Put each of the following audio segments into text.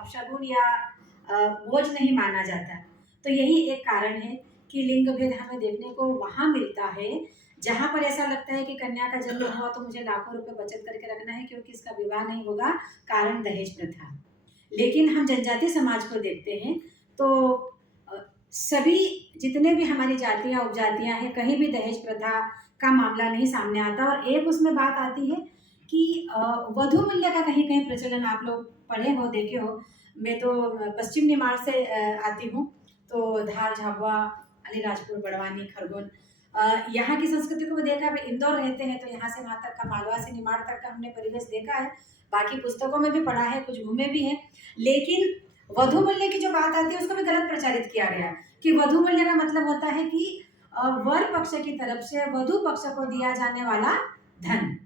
अपशगुन या बोझ नहीं माना जाता। तो यही एक कारण है कि लिंग भेद हमें देखने को वहाँ मिलता है जहाँ पर ऐसा लगता है कि कन्या का जन्म हुआ तो मुझे लाखों रुपए बचत करके रखना है क्योंकि इसका विवाह नहीं होगा, कारण दहेज प्रथा। लेकिन हम जनजाति समाज को देखते हैं तो सभी जितने भी हमारी जातियाँ उपजातियाँ हैं कहीं भी दहेज प्रथा का मामला नहीं सामने आता। और एक उसमें बात आती है कि वधू मूल्य का कहीं कहीं प्रचलन आप लोग पढ़े हो देखे हो। मैं तो पश्चिम निमाड़ से आती हूँ, तो धार, झाबुआ, अलीराजपुर, बड़वानी, खरगोन, यहाँ की संस्कृति को देखा है। इंदौर रहते हैं तो यहाँ से वहाँ तक का, मालवा से निमाड़ तक का हमने परिवेश देखा है, बाकी पुस्तकों में भी पढ़ा है, कुछ घूमे भी हैं। लेकिन वधू मूल्य की जो बात आती है उसको भी गलत प्रचारित किया गया कि वधू मूल्य का मतलब होता है कि वर पक्ष की तरफ से वधु पक्ष को दिया जाने वाला धन,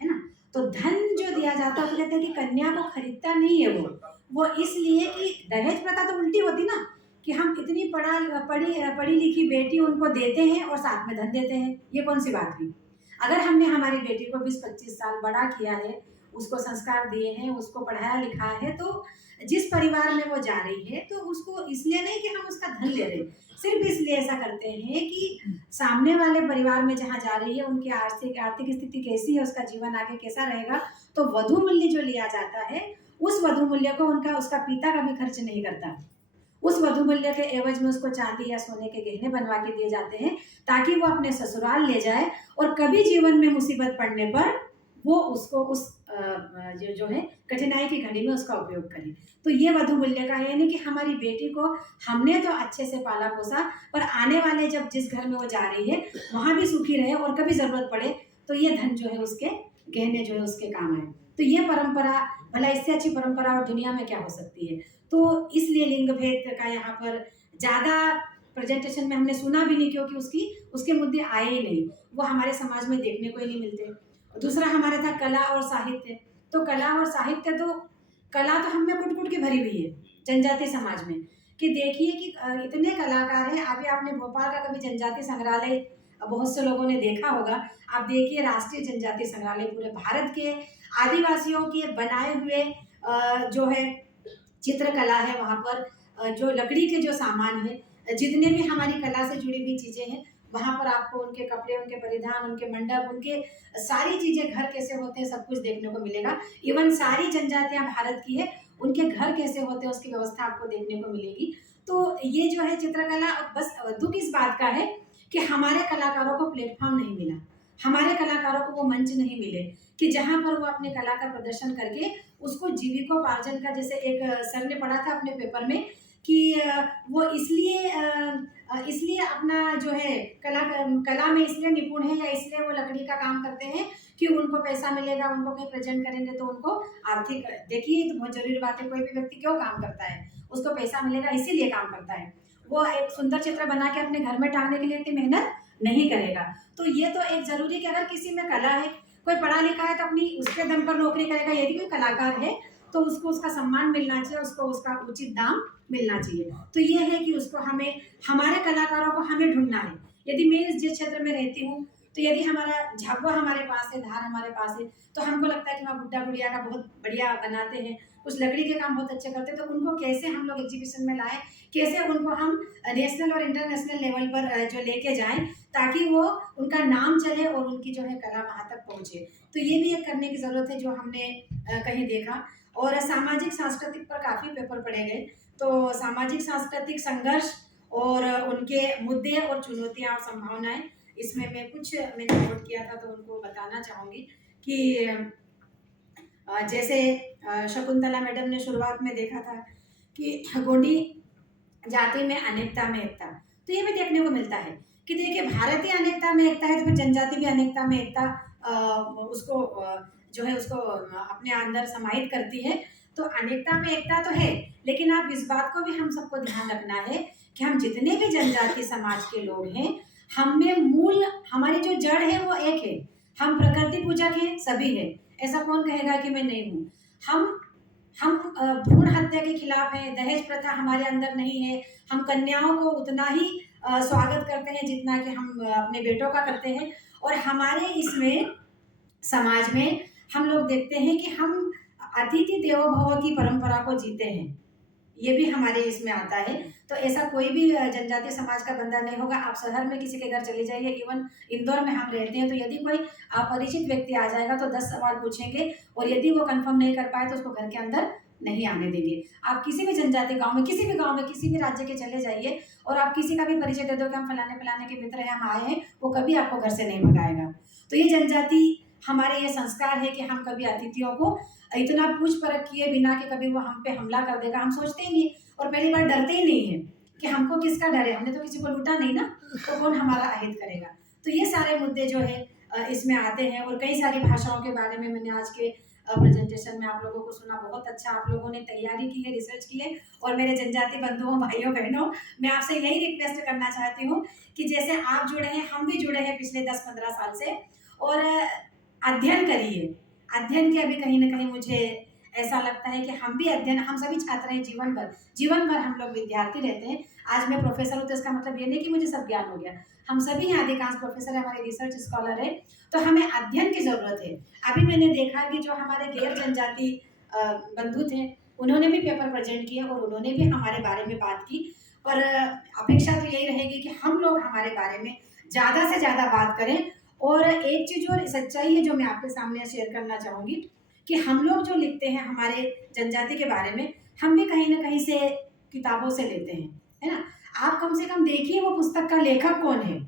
है ना। तो धन जो दिया जाता है, तो कहते हैं कि कन्या को खरीदता नहीं है वो इसलिए कि दहेज प्रथा तो उल्टी होती ना, कि हम इतनी पढ़ी लिखी बेटी उनको देते हैं और साथ में धन देते हैं, ये कौन सी बात हुई। अगर हमने हमारी बेटी को 20-25 साल बड़ा किया है, उसको संस्कार दिए हैं, उसको पढ़ाया लिखाया है, तो जिस परिवार में वो जा रही है तो उसको इसलिए नहीं कि हम उसका धन ले रहे, सिर्फ इसलिए ऐसा करते हैं कि सामने वाले परिवार में जहाँ जा रही है उनकी आर्थिक स्थिति कैसी है, उसका जीवन आगे कैसा रहेगा। तो वधू मूल्य जो लिया जाता है, उस वधू मूल्य को उसका पिता का भी खर्च नहीं करता। उस वधू मूल्य के एवज में उसको चांदी या सोने के गहने बनवा के दिए जाते हैं ताकि वो अपने ससुराल ले जाए और कभी जीवन में मुसीबत पड़ने पर वो उसको उस जो है कठिनाई की घड़ी में उसका उपयोग करे। तो ये वधू मूल्य का, यानी कि हमारी बेटी को हमने तो अच्छे से पाला पोसा, पर आने वाले जब जिस घर में वो जा रही है वहाँ भी सुखी रहे और कभी जरूरत पड़े तो ये धन जो है उसके गहने जो है उसके काम आए। तो ये परंपरा, भला इससे अच्छी परंपरा और दुनिया में क्या हो सकती है। तो इसलिए लिंग भेद का यहाँ पर ज़्यादा प्रेजेंटेशन में हमने सुना भी नहीं, क्योंकि उसके मुद्दे आए ही नहीं, वो हमारे समाज में देखने को ही नहीं मिलते। दूसरा हमारा था कला और साहित्य। तो कला और साहित्य, तो कला तो हम में कुट-कुट के भरी हुई है जनजाति समाज में, कि देखिए कि इतने कलाकार हैं। अभी आपने भोपाल का कभी जनजाति संग्रहालय बहुत से लोगों ने देखा होगा। आप देखिए राष्ट्रीय जनजाति संग्रहालय पूरे भारत के आदिवासियों के बनाए हुए जो है चित्रकला है, वहाँ पर जो लकड़ी के जो सामान है, जितने भी हमारी कला से जुड़ी हुई चीज़ें हैं, वहाँ पर आपको उनके कपड़े, उनके परिधान, उनके मंडप, उनके सारी चीज़ें, घर कैसे होते हैं, सब कुछ देखने को मिलेगा। इवन सारी जनजातियाँ भारत की है, उनके घर कैसे होते हैं उसकी व्यवस्था आपको देखने को मिलेगी। तो ये जो है चित्रकला, बस दुख इस बात का है कि हमारे कलाकारों को प्लेटफॉर्म नहीं मिला, हमारे कलाकारों को वो मंच नहीं मिले कि जहाँ पर वो अपने कला का प्रदर्शन करके उसको जीविकोपार्जन का, जैसे एक सर ने पढ़ा था अपने पेपर में कि वो इसलिए अपना जो है कला में इसलिए निपुण है या इसलिए वो लकड़ी का काम करते हैं कि उनको पैसा मिलेगा, उनको कहीं प्रेजेंट करेंगे तो उनको आर्थिक, देखिए तो बहुत जरूरी बात है, कोई भी व्यक्ति क्यों काम करता है, उसको पैसा मिलेगा इसीलिए काम करता है। वो एक सुंदर चित्र बना के अपने घर में टांगने के लिए इतनी मेहनत नहीं करेगा। तो ये तो एक जरूरी कि अगर किसी में कला है, कोई पढ़ा लिखा है तो अपनी उसके दम पर नौकरी करेगा। यदि कोई कलाकार है तो उसको उसका सम्मान मिलना चाहिए, उसको उसका उचित दाम मिलना चाहिए। तो ये है कि उसको हमें, हमारे कलाकारों को हमें ढूंढना है। यदि मैं जिस क्षेत्र में रहती हूँ, तो यदि हमारा झाबुआ हमारे पास है, धार हमारे पास है, तो हमको लगता है कि वहाँ गुड्डा गुड़िया का बहुत बढ़िया बनाते हैं, कुछ लकड़ी के काम बहुत अच्छे करते हैं, तो उनको कैसे हम लोग एग्जीबिशन में लाएं, कैसे उनको हम नेशनल और इंटरनेशनल लेवल पर जो लेके जाएं, ताकि वो उनका नाम चले और उनकी जो है कला वहाँ तक पहुँचे। तो ये भी एक करने की ज़रूरत है जो हमने कहीं देखा। और सामाजिक सांस्कृतिक पर काफ़ी पेपर पढ़े गए। तो सामाजिक सांस्कृतिक संघर्ष और उनके मुद्दे और चुनौतियाँ और संभावनाएं, इसमें मैंने नोट किया था तो उनको बताना चाहूँगी कि जैसे शकुंतला मैडम ने शुरुआत में देखा था कि गोंडी जाति में अनेकता में एकता। तो ये भी देखने को मिलता है कि देखिए भारतीय अनेकता में एकता है तो फिर जनजाति भी अनेकता में एकता उसको जो है उसको अपने अंदर समाहित करती है। तो अनेकता में एकता तो है, लेकिन आप इस बात को भी हम सबको ध्यान रखना है कि हम जितने भी जनजाति समाज के लोग हैं, हम में मूल हमारी जो जड़ है वो एक है। हम प्रकृति पूजक हैं, सभी है, ऐसा कौन कहेगा कि मैं नहीं हूँ। हम भ्रूण हत्या के खिलाफ हैं, दहेज प्रथा हमारे अंदर नहीं है, हम कन्याओं को उतना ही स्वागत करते हैं जितना कि हम अपने बेटों का करते हैं। और हमारे इसमें समाज में हम लोग देखते हैं कि हम अतिथि देवो भव की परंपरा को जीते हैं, ये भी हमारे इसमें आता है। तो ऐसा कोई भी जनजातीय समाज का बंदा नहीं होगा। आप शहर में किसी के घर चले जाइए, इवन इंदौर में हम रहते हैं, तो यदि कोई अपरिचित व्यक्ति आ जाएगा तो 10 सवाल पूछेंगे, और यदि वो कंफर्म नहीं कर पाए तो उसको घर के अंदर नहीं आने देंगे। आप किसी भी जनजातीय गांव में, किसी भी गांव में, किसी भी राज्य के चले जाइए, और आप किसी का भी परिचय दे दो कि हम फलाने फलाने के मित्र हैं, हम आए हैं, वो कभी आपको घर से नहीं भगाएगा। तो ये जनजाति हमारे ये संस्कार है कि हम कभी अतिथियों को इतना पूछ परख किए बिना कि कभी वो हम पे हमला कर देगा, हम सोचते ही नहीं, और पहली बार डरते ही नहीं है कि हमको किसका डर है, हमने तो किसी को लूटा नहीं ना, तो कौन हमारा अहित करेगा। तो ये सारे मुद्दे जो है इसमें आते हैं। और कई सारी भाषाओं के बारे में मैंने आज के प्रेजेंटेशन में आप लोगों को सुना। बहुत अच्छा आप लोगों ने तैयारी की है, रिसर्च की है। और मेरे जनजाति बंधुओं, भाइयों बहनों, मैं आपसे यही रिक्वेस्ट करना चाहती हूँ कि जैसे आप जुड़े हैं, हम भी जुड़े हैं पिछले 10-15 साल से, और अध्ययन करिए। अध्ययन के अभी कहीं ना कहीं मुझे ऐसा लगता है कि हम भी अध्ययन, हम सभी छात्र हैं, जीवन भर हम लोग विद्यार्थी रहते हैं। आज मैं प्रोफेसर हूँ तो इसका मतलब ये नहीं कि मुझे सब ज्ञान हो गया। हम सभी यहाँ अधिकांश प्रोफेसर है, हमारे रिसर्च स्कॉलर है, तो हमें अध्ययन की जरूरत है। अभी मैंने देखा कि जो हमारे गैर जनजाति बंधु थे, उन्होंने भी पेपर प्रेजेंट किया और उन्होंने भी हमारे बारे में बात की। पर अपेक्षा तो यही रहेगी कि हम लोग हमारे बारे में ज़्यादा से ज़्यादा बात करें। और एक चीज़ और सच्चाई है जो मैं आपके सामने शेयर करना चाहूँगी कि हम लोग जो लिखते हैं हमारे जनजाति के बारे में, हम भी कहीं ना कहीं से किताबों से लेते हैं, है ना। आप कम से कम देखिए वो पुस्तक का लेखक कौन है,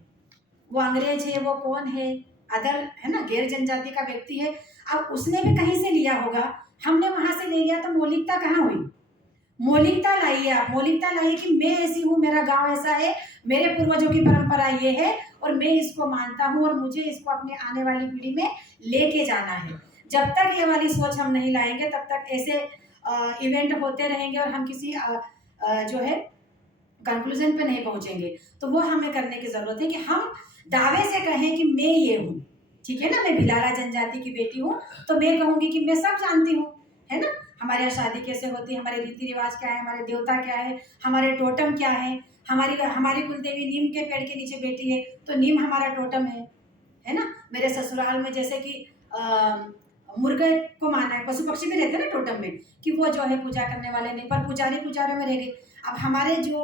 वो अंग्रेज है, वो कौन है, अदर है ना, गैर जनजाति का व्यक्ति है। अब उसने भी कहीं से लिया होगा, हमने वहां से ले लिया, तो मौलिकता कहाँ हुई। मौलिकता लाइए, आप मौलिकता लाइए कि मैं ऐसी हूँ, मेरा गांव ऐसा है, मेरे पूर्वजों की परंपरा ये है, और मैं इसको मानता हूँ, और मुझे इसको अपने आने वाली पीढ़ी में लेके जाना है। जब तक ये वाली सोच हम नहीं लाएंगे, तब तक ऐसे इवेंट होते रहेंगे और हम किसी जो है कंक्लूजन पे नहीं पहुंचेंगे। तो वो हमें करने की जरूरत है कि हम दावे से कहें कि मैं ये हूँ, ठीक है ना। मैं भिलाला जनजाति की बेटी हूँ, तो मैं कहूँगी कि मैं सब जानती हूँ, है ना। हमारे यहाँ शादी कैसे होती है, हमारे रीति रिवाज क्या है, हमारे देवता क्या है, हमारे टोटम क्या है। हमारी कुलदेवी नीम के पेड़ के नीचे बैठी है, तो नीम हमारा टोटम है ना। मेरे ससुराल में जैसे कि मुर्गे को माना है, पशु पक्षी भी रहते हैं ना टोटम में, कि वो जो है पूजा करने वाले नहीं, पर पुजारियों में रह गए। अब हमारे जो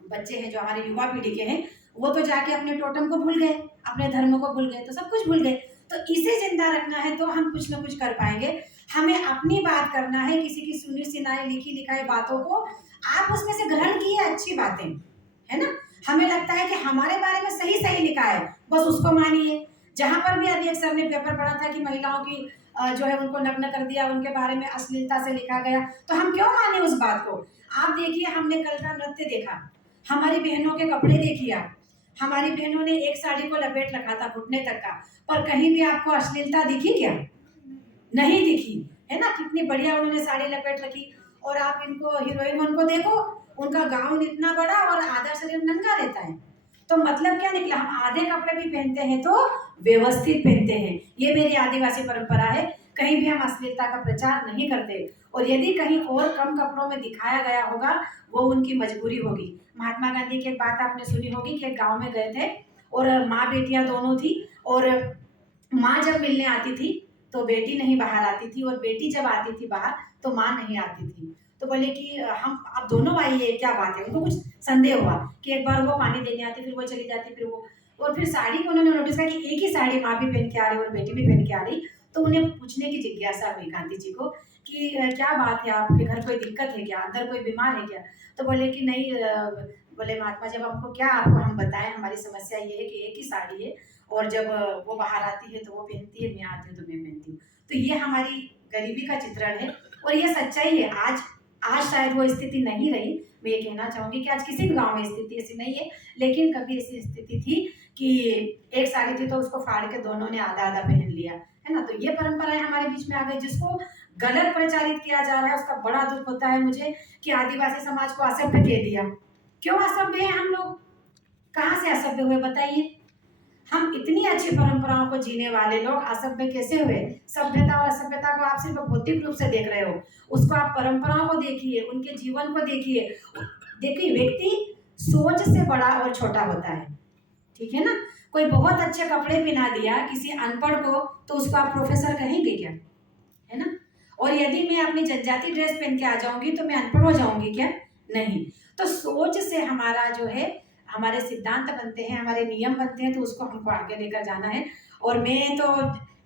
बच्चे हैं, जो हमारे युवा पीढ़ी के हैं, वो तो जाके अपने टोटम को भूल गए, अपने धर्म को भूल गए, तो सब कुछ भूल गए। तो इसे जिंदा रखना है तो हम कुछ ना कुछ कर पाएंगे। हमें अपनी बात करना है, किसी की सुनी सुनाई लिखी लिखाई बातों को आप उसमें से ग्रहण किए अच्छी बातें, है ना। हमें लगता है कि हमारे बारे में सही सही लिखा है, बस उसको मानिए। जहां पर भी अभी एक सर ने पेपर पढ़ा था कि महिलाओं की जो है उनको नग्न कर दिया, उनके बारे में अश्लीलता से लिखा गया, तो हम क्यों माने उस बात को। आप देखिए, हमने कल का नृत्य देखा, हमारी बहनों के कपड़े देखिए आप, हमारी बहनों ने एक साड़ी को लपेट रखा था घुटने तक का, पर कहीं भी आपको अश्लीलता दिखी क्या? नहीं दिखी, है ना। कितनी बढ़िया उन्होंने साड़ी लपेट रखी। और आप इनको हीरोइन को देखो, उनका गाउन इतना बड़ा और आधा शरीर नंगा रहता है। तो मतलब क्या निकला, हम आधे कपड़े भी पहनते हैं तो व्यवस्थित पहनते हैं। ये मेरी आदिवासी परंपरा है, कहीं भी हम अश्लीलता का प्रचार नहीं करते। और यदि कहीं और कम कपड़ों में दिखाया गया होगा, वो उनकी मजबूरी होगी। महात्मा गांधी की एक बात आपने सुनी होगी कि एक गाँव में गए थे और माँ बेटियां दोनों थी, और माँ जब मिलने आती थी तो बेटी नहीं बाहर आती थी, और बेटी जब आती थी बाहर तो माँ नहीं आती थी। तो बोले कि हम अब दोनों आई है, क्या बात है। उनको कुछ संदेह हुआ कि एक बार वो पानी देने आती, फिर वो चली जाती, फिर वो, और फिर साड़ी को उन्होंने नोटिस किया कि एक ही साड़ी माँ भी पहन के आ रही और बेटी भी पहन के आ रही। तो उन्हें पूछने की जिज्ञासा हुई गांधी जी को कि क्या बात है, आपके घर कोई दिक्कत है क्या, अंदर कोई बीमार है क्या। तो बोले कि नहीं, बोले महात्मा जब हमको क्या आपको हम बताएं, हमारी समस्या ये है कि एक ही साड़ी है, और जब वो बाहर आती है तो वो पहनती है, मैं आती हूँ तो मैं पहनती हूँ। तो ये हमारी गरीबी का चित्रण है, और ये सच्चाई है। आज शायद वो स्थिति नहीं रही। मैं ये कहना चाहूँगी कि आज किसी भी गांव में स्थिति ऐसी नहीं है, लेकिन कभी ऐसी स्थिति थी कि एक साड़ी थी तो उसको फाड़ के दोनों ने आधा आधा पहन लिया, है ना। तो ये परंपराएं हमारे बीच में आ गई, जिसको गलत प्रचारित किया जा रहा है। उसका बड़ा दुख होता है मुझे कि आदिवासी समाज को असभ्य कह दिया। क्यों असभ्य है हम लोग, कहाँ से असभ्य हुए बताइए। हम इतनी अच्छी परंपराओं को जीने वाले लोग असभ्य कैसे हुए। सभ्यता और असभ्यता को आप सिर्फ भौतिक रूप से देख रहे हो, उसको आप परंपराओं को देखिए, उनके जीवन को देखिए। देखिए, व्यक्ति सोच से बड़ा और छोटा होता है, ठीक है ना। कोई बहुत अच्छे कपड़े पहना दिया किसी अनपढ़ को, तो उसको आप प्रोफेसर कहेंगे क्या, है ना। और यदि मैं अपनी जनजाति ड्रेस पहन के आ जाऊंगी तो मैं अनपढ़ हो जाऊंगी क्या? नहीं। तो सोच से हमारा जो है, हमारे सिद्धांत बनते हैं, हमारे नियम बनते हैं, तो उसको हमको आगे लेकर जाना है। और मैं तो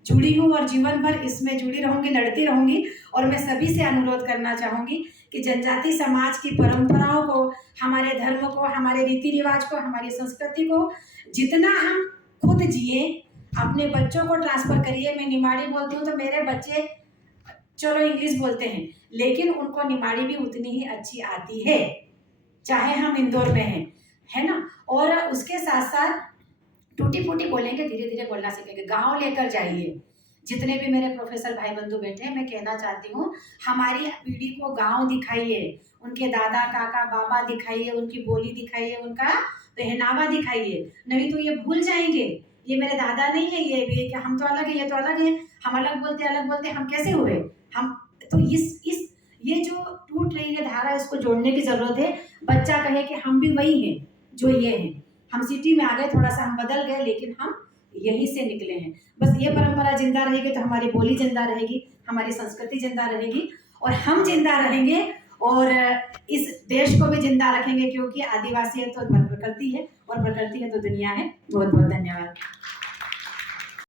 जुड़ी हूँ और जीवन भर इसमें जुड़ी रहूंगी, लड़ती रहूंगी। और मैं सभी से अनुरोध करना चाहूंगी कि जनजाति समाज की परंपराओं को, हमारे धर्म को, हमारे रीति रिवाज को, हमारी संस्कृति को जितना हम खुद जिए, अपने बच्चों को ट्रांसफर करिए। मैं निमाड़ी बोलती हूँ तो मेरे बच्चे चलो इंग्लिश बोलते हैं, लेकिन उनको निमाड़ी भी उतनी ही अच्छी आती है, चाहे हम इंदौर में हैं, है ना। और उसके साथ साथ टूटी फूटी बोलेंगे, धीरे धीरे बोलना सीखेंगे। गांव लेकर जाइए। जितने भी मेरे प्रोफेसर भाई बंधु बैठे हैं, मैं कहना चाहती हूँ, हमारी पीढ़ी को गांव दिखाइए, उनके दादा काका बाबा दिखाइए, उनकी बोली दिखाइए, उनका पहनावा दिखाइए। नहीं तो ये भूल जाएंगे, ये मेरे दादा नहीं है, ये भी क्या, हम तो अलग है, ये तो अलग है, हम अलग बोलते हम कैसे हुए हम। तो इस ये जो टूट रही है धारा, इसको जोड़ने की जरूरत है। बच्चा कहे कि हम भी वही हैं जो ये हैं, हम सिटी में आ गए, थोड़ा सा हम बदल गए, लेकिन हम यहीं से निकले हैं। बस ये परंपरा जिंदा रहेगी तो हमारी बोली जिंदा रहेगी, हमारी संस्कृति जिंदा रहेगी, और हम जिंदा रहेंगे और इस देश को भी जिंदा रखेंगे, क्योंकि आदिवासी है तो प्रकृति है, और प्रकृति है तो दुनिया है। बहुत बहुत धन्यवाद।